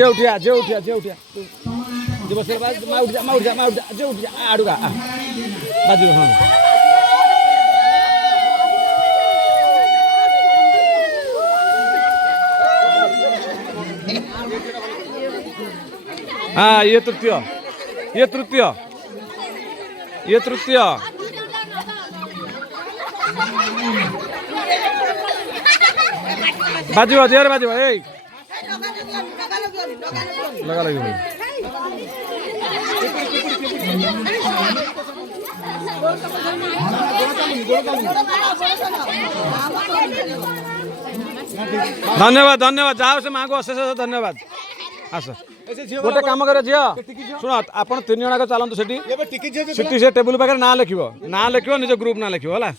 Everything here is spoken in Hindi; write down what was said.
जे उठिया जे उठिया जे उठिया जे बस मा उठ जा जे उठ जा आडुगा बाजू हां हाँ ये तृतीय ये तृतीय ये तृतीय बाजू देर बाजू ए लगा लगी धन्यवाद धन्यवाद जाओ से मांगो अशेष धन्यवाद आस गोटे कम कर झील शुण आप 3 जन चलतु से टेबुल पाखे ना लिख ना लिख निज ग्रुप ना लिख है